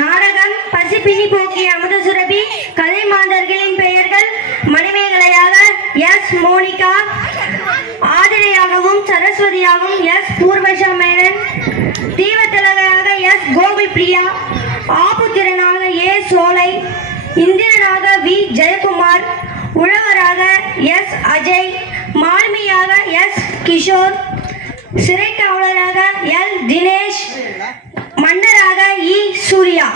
நாடகம் பசிப்பினி போக்கிய அமுத சுரபி. கதை மாந்தர்களின் பெயர்கள்: மணிமேகலையாக எஸ் மோனிகா, ஆதிரையாகவும் சரஸ்வதியாகவும் எஸ் பூர்வஷா மேனன், தீவத்திலகையாக எஸ் கோபி பிரியா, ஆபுத்திரனாக ஏ சோலை, இந்திரனாக வி ஜெயக்குமார், உழவராக எஸ் அஜய், மாலுமியாக எஸ் கிஷோர், சிறை காவலராக எல் தினேஷ், மன்னராக இ சூர்யா.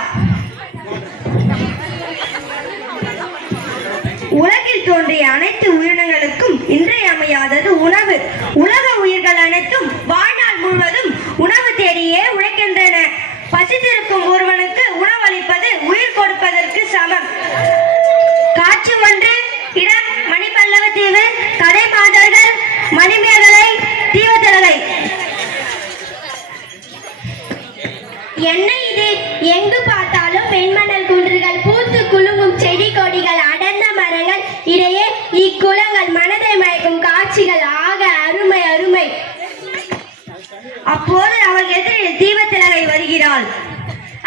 உலகில் தோன்றிய அனைத்து உயிரினங்களுக்கும் இன்றியமையாதது உணவு. உலக உயிர்கள் அனைத்தும் வாழ்நாள் முழுவதும் உணவு தேடியே உழைக்கின்றன. பசித்திருக்கும் ஒருவனுக்கு உணவளிப்பது உயிர் கொடுப்பதற்கு சமம். காட்சி ஒன்று. இடம்: மணிப்பல்லவ தீவு. கதை மாந்தர்கள்: மணிமேகலை, தீவத்திலகை. என்ன இது? எங்கு பார்த்தாலும் வெண்மணல் குன்றுகள், பூத்து குலுங்கும் செடி கொடிகள், அடர்ந்த மரங்கள், இடையே இக்குளங்கள், மனதை மயக்கும் காட்சிகள். ஆக அருமை அருமை. அப்போது அவள் எதிரில் தீவத்திலகை வருகிறாள்.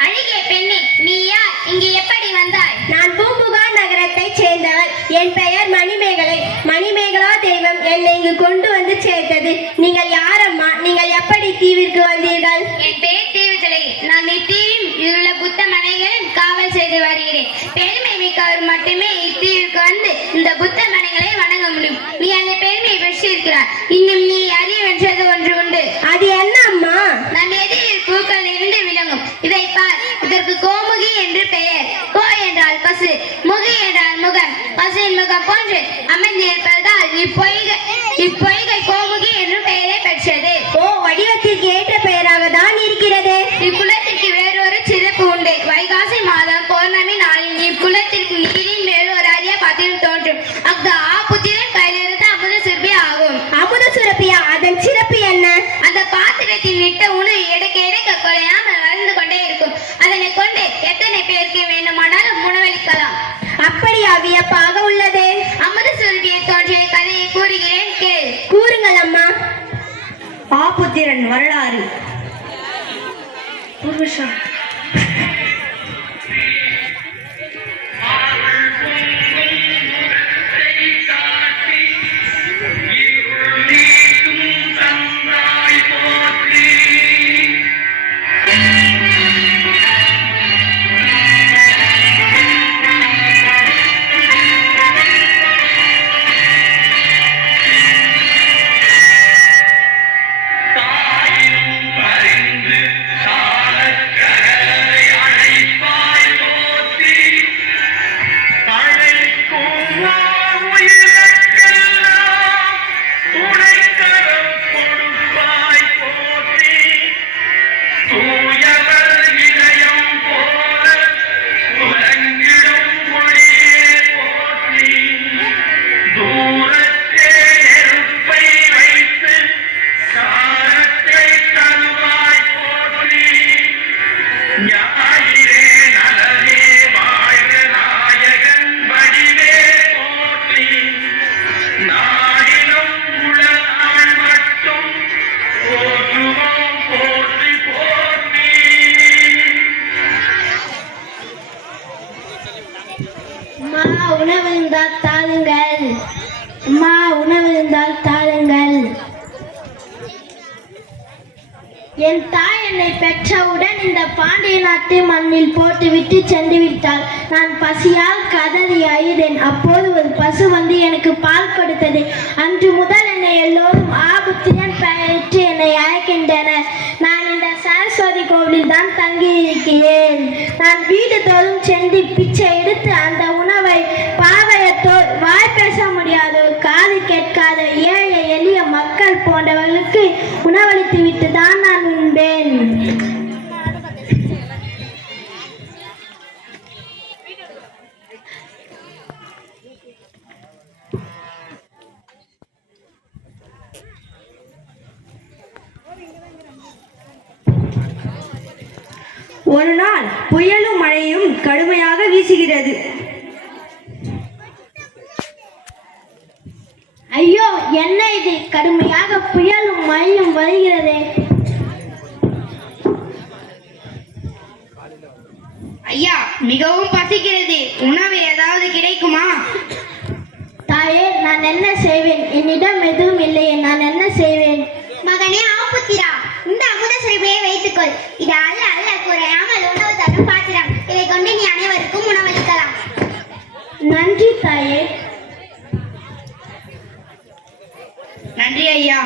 அழகிய பெண்ணே, நீ யார்? இங்கே எப்படி வந்தாய்? நான் பூம்புகார் நகரத்தை சேர்ந்தவள். என் பெயர் மணிமேகலை. மணிமேகலா தெய்வம் என்னை இங்கு கொண்டு வந்து சேர்த்தது. நீங்கள் யாரம்மா? நீங்கள் எப்படி தீவிற்கு வந்தீர்கள்? என் பெயர் தீவுத்திலகை. நான் இத்தீவில் உள்ள புத்த மனைகளில் காவல் செய்து வருகிறேன். பெருமை மிக்கவர் மட்டுமே இத்தீவிற்கு வந்து இந்த புத்த மனைகளை வணங்க முடியும். நீ அந்த பெருமையை பெற்றிருக்கிறார். இன்னும் நீ அறிய வென்றது ஒன்று உண்டு. அது என்ன அம்மா? நம் எதிரில் பூக்கள் இருந்து விளங்கும். இதை பார். இதற்கு கோமுகி என்று பெயர். கோ என்றால் பசு, முகி என்றால் முகம். பசுவின் முகம் போன்று அமைந்திருப்பதால் இப்பொய்கை கோமுகி என்று பெயரை பெற்றது. ஓ, வடிவத்திற்கு ஏற்ற பெயராக தான் இருக்கிறது. இக்குலத்திற்கு வேறொரு சிறப்பு உண்டு. வைகாசி மாதம் பௌர்ணமி நாளில் இக்குலத்திற்கு நீரின் மேல் ஒரு அரிய பாத்திரம் தோன்றும். அஃது ஆபுத்திரன் கையிலிருந்து அமுத சுரபி ஆகும். அமுத சுரபியா? அதன் சிறப்பு என்ன? அந்த பாத்திரத்தில் விட்ட உணவு எடுக்க எடுக்க குறையாமல் வளர்ந்து கொண்டே இருக்கும். அதனை கொண்டு எத்தனை பேருக்கு வேண்டுமானாலும் உணவளிக்கலாம். அப்படியா? வியப்பாக உள்ளது. அமுத சுரபியை தோன்றிய கதையை கூறுகிறேன், கேள். கூறுங்கள் அம்மா. ஆபுத்திரன் வரலாறு. பூர்வஷா. என் தாய் என்னை பெற்றவுடன் இந்த பாண்டிய நாட்டு மண்ணில் போட்டுவிட்டு சென்று விட்டாள். நான் பசியால் கதறி அழுதேன். அப்போது ஒரு பசு வந்து எனக்கு பால் கொடுத்தது. அன்று முதல் என்னை எல்லோரும் ஆபுத்திரன் பெயரிட்டு என்னை அழைக்கின்றனர். நான் இந்த சரஸ்வதி கோவிலில் தான் தங்கி இருக்கிறேன். நான் வீடு தோறும் சென்று பிச்சை எடுத்து அந்த உணவை பாவையத்தோ வாய் பேச முடியாத, காது கேட்காத ஏழை எளிய மக்கள் போன்றவர்களுக்கு உணவளித்து விட்டு தான் நான் உண்பேன். ஒரு நாள் புயலும் மழையும் கடுமையாக வீசுகிறது. ஐயோ, என்ன இது? கடுமையாக புயலும் மழையும் வருகிறதே. ஐயா, மிகவும் பசிக்கிறது. உணவு ஏதாவது கிடைக்குமா? தாயே, நான் என்ன செய்வேன்? என்னிடம் எதுவும் இல்லையே, நான் என்ன செய்வேன்? மகனே ஆபுத்திரா, இந்த அமுத சுரபியை வைத்துக்கொள். இது அல்ல அல்ல குறையாமல் உணவு தரும் பாத்திரம். இதை கொண்டு நீ அனைவருக்கும் உணவளிக்கலாம். நன்றி தாயே. நன்றி ஐயா.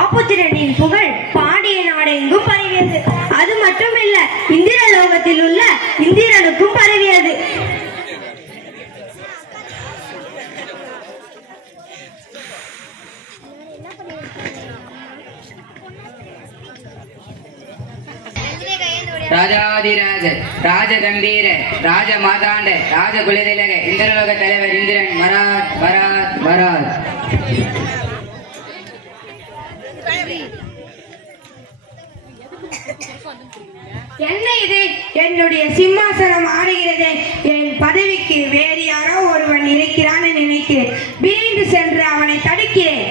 ஆபுத்திரனின் புகழ் பாண்டிய நாடெங்கும் பரவியது. அது மட்டுமில்ல, இந்திரலோகத்தில் உள்ள இந்திரனுக்கும் பரவியது. ராஜாதிராஜ ராஜகம்பீர ராஜ மாதாண்ட ராஜ குலதிலக இந்திரலோக தலைவர் இந்திரன் வராத் வராத் வராத். என்ன இது? என்னுடைய சிம்மாசனம் ஆடுகிறதே. என் பதவிக்கு வேறு யாரோ ஒருவன் இருக்கிறான் நினைக்கிறேன். விரைந்து சென்று அவனை தடுக்கிறேன்.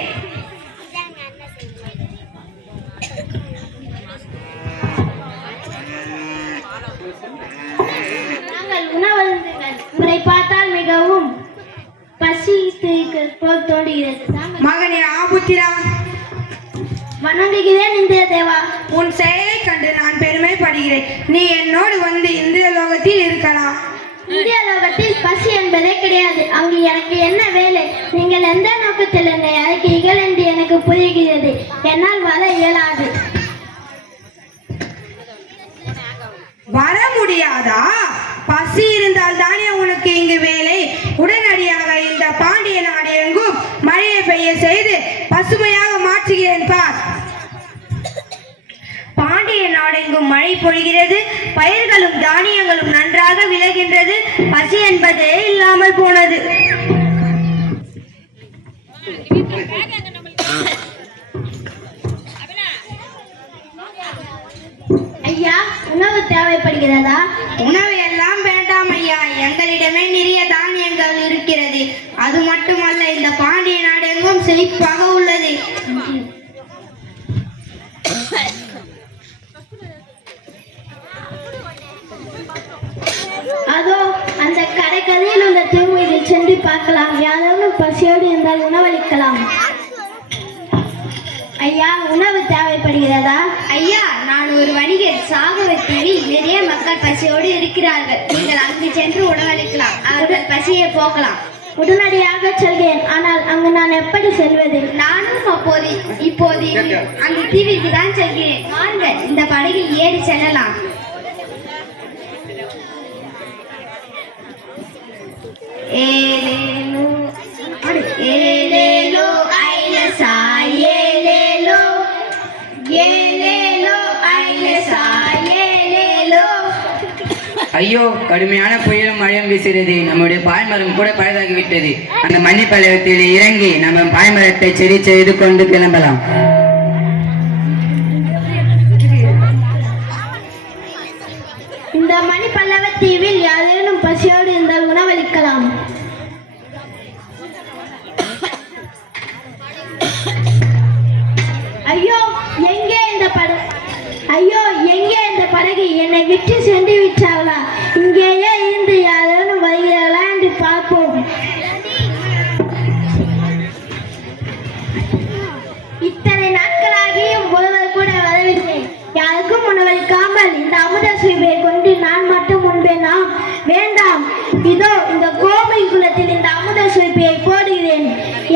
நாங்கள் உணவருந்துங்கள். உங்களை பார்த்தால் மிகவும் பசி போல் தோன்றுகிறது. மகனே ஆபுத்திரா, வணங்குகிறேன் இந்திர தேவா. உன் செயலை கண்டு நான் பெருமைப்படுகிறேன். நீ என்னோடு வந்து இந்திரலோகத்தில் இருக்கலாம். இந்திய லோகத்தில் பசி என்பதே கிடையாது. அங்கு எனக்கு என்ன வேலை? நீங்கள் எந்த நோக்கத்தில் என்னை அழைக்கிறீர்கள் என்று எனக்கு புரிகிறது. என்னால் வர இயலாது. வர முடியாதா? பசி இருந்தால் தானே உனக்கு இங்கு வேலை. உடனடியாக இந்த பாண்டிய நாடு எங்கும் மழையை பெய்ய செய்து பசுமையாக மாற்றுகிறேன் பார். பாண்டிய நாடெங்கும் மழை பொழிகிறது. பயிர்களும் தானியங்களும் நன்றாக விளைகின்றது. பசி என்பதே இல்லாமல் போனது. ஐயா, உணவு தேவைப்படுகிறதா? உணவு எல்லாம் வேண்டாம் ஐயா. எங்களிடமே நிறைய தானியங்கள் இருக்கிறது. அது மட்டுமல்ல, இந்த பாண்டிய நாடு எங்கும் செழிப்பாக உள்ளது. அதோ அந்த கடைக்கதையில் உள்ள திருமணத்தில் சென்று பார்க்கலாம். யாரும் பசியோடு இருந்தால் உணவளிக்கலாம். ஐயா, உணவு தேவைப்படுகிறதா? ஐயா, நான் ஒரு வணிகர். சாகுவத்தீவில் நிறைய மக்கள் பசியோடு இருக்கிறார்கள். நீங்கள் அங்கு சென்று உணவளிக்கலாம். அவர்கள் பசியை போக்கலாம். உடனடியாக செல்கிறேன். ஆனால் அங்கு நான் எப்படி செல்வது? நானும் இப்போது அந்த தீவிற்கு தான் செல்கிறேன். வாருங்கள், இந்த படகில் ஏறி செல்லலாம். ஏலேலோ ஏலேலோ ஐலசா ஏலேலோ ஏலேலோ ஐலசா ஏலேலோ. ஐயோ, கடுமையான புயலும் மழையும் வீசுகிறது. நம்முடைய பாய்மரம் கூட பழுதாகிவிட்டது. அந்த மணி பள்ளத்தில் இறங்கி நம்ம பாய்மரத்தை சரி செய்து கொண்டு கிளம்பலாம். இந்த மணி பல்லவ தீவில் யாரேனும் பசியோடு இருந்தால் உணவளிக்கலாம். ஐயோ, எங்கே இந்த படகு? என்னை விட்டு சென்று விட்டார்களா? இங்கேயே இருந்து யாரேனும் வருகிறார்களா என்று பார்ப்போம். இத்தனை நாட்களாகியும் ஒருவர் கூட வரவில்லை. யாருக்கும் உணவளிக்காமல் இந்த அமுத சுவையை கொண்டு நான் மட்டும் உண்பேனா? வேண்டாம். இதோ இந்த கோமை குலத்தில் இந்த அமுத சுவையை போடுகிறேன்.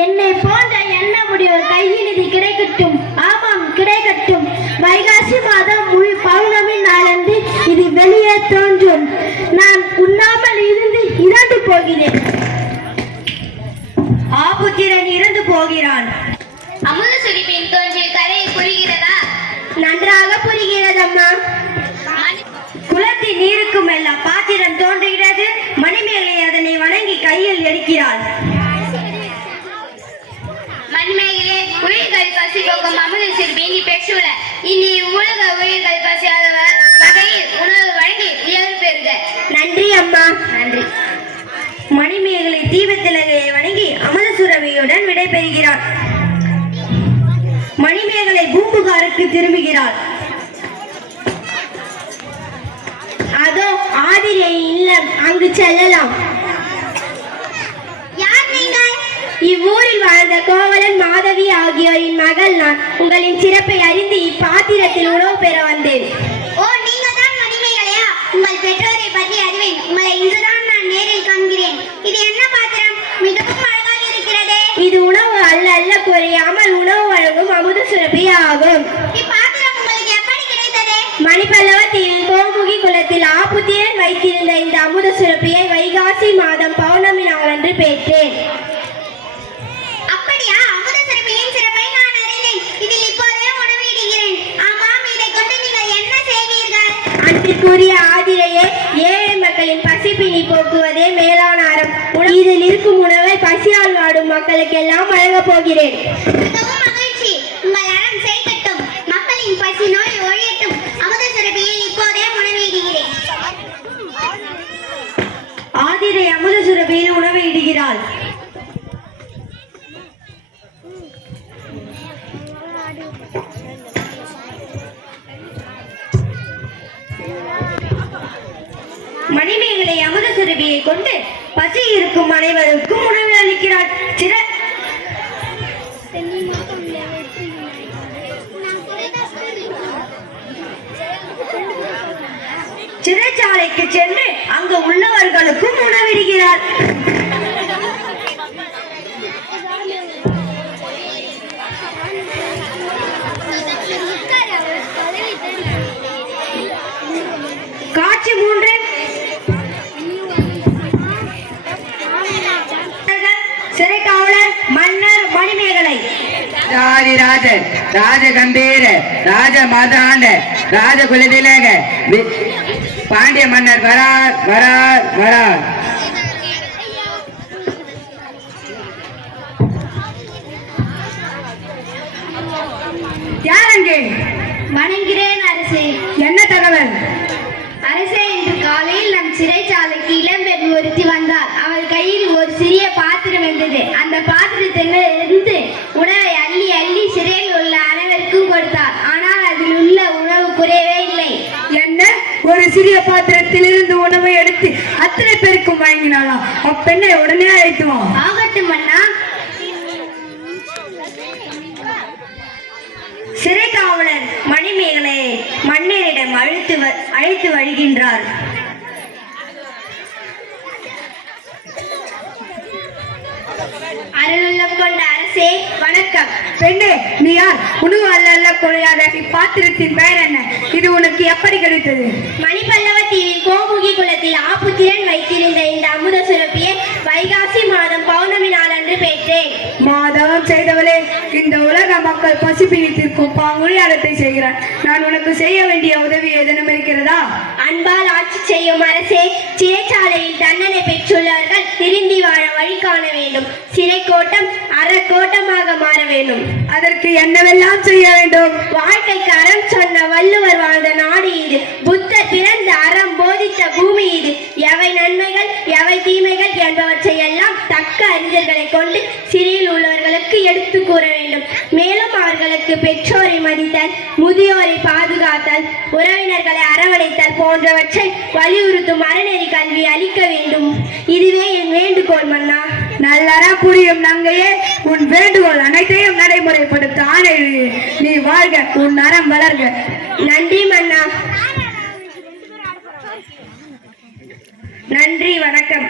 என்னை போன்ற எண்ணமுடையோர் கையில் இது கிடைக்கட்டும். ஆமாம், கிடைக்கட்டும். வைகாசி மாதம் பௌர்ணமி நாளன்று இது வெளியே தோன்றும். நான் உண்ணாமல் இருந்து இறந்து போகிறேன். ஆபுத்திரன் இறந்து போகிறான். அமுத சுரிப்பின் தோன்றிய கதை புரிகிறதா? நன்றாக புரிகிறதம்மா. குளத்தின் நீருக்கும் எல்லாம் பாத்திரம் தோன்றுகிறது. மணிமேகலை அதனை வணங்கி கையில் எடுக்கிறாள். மண்மேகலே, உயிர்கள் பசி போக்கும் அமுத சுரிப்பை நீ பெற்றுள்ள. விடை பெறுகிறார். மணிமேகலை பூம்புகாருக்கு திரும்புகிறார். அதோ ஆதிரியின் இல்லம், அங்கு செல்லலாம். யார் நீங்கள்? இவ்வூரில் வாழ்ந்த கோவலன் மாதவி ஆகியோரின் மகள் நான். உங்களின் சிறப்பை அறிந்து இப்பாத்திரத்தில் உணவு பெற வந்தேன். ஓ, நீங்கள் தான் மணிமேகலையா? உங்கள் பெற்றோரை பற்றி அறிவேன். உங்களை இன்றுதான் நான் நேரில் காண்கிறேன். இது என்ன பாத்திரம்? மிகவும் அழகாக இருக்கிறதே. இது உணவு அல்ல குறையாமல் உணவு வழங்கும் அமுத சுரபி ஆகும். இப்பாத்திரம் உங்களுக்கு எப்படி கிடைத்தது? மணிப்பல்லவ தீவில் கோமுகி குளத்தில் ஆபுத்திரன் வைத்திருந்த இந்த அமுத சுரபியை வைகாசி மாதம் பௌர்ணமி நாளன்று பெற்றேன். அப்படியா? அமுத சுரபியின் சிறப்பை நான் அறிந்தேன். இதில் இப்போதே உணவிடுகிறேன். ஆமாம், இதை கொண்டு நீங்கள் என்ன செய்வீர்கள்? அன்பிற்குரிய ஆதிரையே, ஏழை மக்களின் பசிப்பினி போக்குவதே மேலான அறம். இதில் இருக்கும் உணவை பசியால் வாடும் மக்களுக்கெல்லாம் வழங்கப் போகிறேன். மிகவும் மகிழ்ச்சி. உங்கள் அறம் செய்யட்டும். மக்களின் பசி நோய் ஒழியட்டும். அமுத சுரபியை இப்போதே உணவிடுகிறேன். ஆதிரை அமுத சுரபியில் உணவு இடுகிறாள். மணிமேகலை அமுத சுரபியை கொண்டு பசி இருக்கும் அனைவருக்கும் உணவு அளிக்கிறாள். சிறைச்சாலைக்கு சென்று அங்கு உள்ளவர்களுக்கும் உணவிடுகிறார். காட்சி 3. சிறை காவலர் மன்னர் மணிமேகலை. ராஜராஜன், ராஜகம்பீர, ராஜ மதாண்ட, ராஜ குலதிலக, பாண்டிய மன்னர் வரார் வரார் வரார். யார் அங்கே? வணங்குகிறேன் அரசே. என்ன தகவல்? அரசே, இன்று காலையில் நம் சிறைச்சாலைக்கு இளம்பெண் ஒருத்தி வந்தார். அவள் கையில் ஒரு சிறிய பாத்திரம் இருந்தது. அந்த பாத்திரத்திலிருந்து உணவை அள்ளி அள்ளி சிறையில் உள்ள அனைவருக்கும் கொடுத்தார். ஆனால் அதில் உள்ள உணவு குறையவே இல்லை. என்ன, ஒரு சிறிய பாத்திரத்தில் இருந்து உணவை எடுத்து அத்தனை பேருக்கும் வழங்கினாளா? அப்பெண்ணை உடனே அழைத்து வா. ஆகட்டும் அண்ணா. சிறை காவலர் மணிமேகலையை மன்னரிடம் அழைத்து வருகின்றார். அருளுள்ளம் கொண்ட அரசே, வணக்கம். பெண்ணே, நீ யார்? உணவு அல்ல குறையாத இப்பாத்திரத்தின் பெயர் என்ன? இது உனக்கு எப்படி கிடைத்தது? மணிப்பல்லவ தீவில் கோமுகி குளத்தில் ஆபுத்திரன் வைத்திருந்த இந்த அமுத சுரபியை வைகாசி மாதம் பௌர்ணமி நாளன்று பெற்றேன். மாதவம் செய்தவளே, இந்த உலக மக்கள் பசிப்பிணித்திருக்கும் பாங்குழியாரத்தை செய்கிறார். நான் உனக்கு செய்ய வேண்டிய உதவி ஏதேனும் இருக்கிறதா? அன்பால் ஆட்சி செய்யும் அரசே, சிறைச்சாலையில் தண்டனை பெற்றுள்ளவர்கள் திருந்தி வாழ வழி காண வேண்டும். சிறை கோட்டம் அறக்கோட்டமாக மாற வேண்டும். அதற்கு என்னவெல்லாம் செய்ய வேண்டும்? வாழ்க்கைக்கு அறம் சொன்ன வள்ளுவர் வாழ்ந்த நாடு இது. புத்தர் பிறந்த அறம் போதித்த பூமி இது. எவை நன்மைகள் எவை தீமைகள் என்பவற்றை எல்லாம் தக்க அறிஞர்களை கொண்டு சிறையில் உள்ளவர்களுக்கு எடுத்து கூற வேண்டும். மேலும் அவர்களுக்கு பெற்றோரை மதித்தல், முதியோரை பாதுகாத்தல், உறவினர்களை அரவணைத்தல் போன்றவற்றை வலியுறுத்தும் அறநெறி கல்வி அளிக்க வேண்டும். இதுவே என் வேண்டுகோள் மன்னா. நல்லறா புரியும் நங்கையே, உன் வேண்டுகோள் அனைத்தையும் நடைமுறைப்படுத்த ஆணையிடு. நீ வாழ்க, உன் அறம் வளர்க. நன்றி மன்னா. நன்றி, வணக்கம்.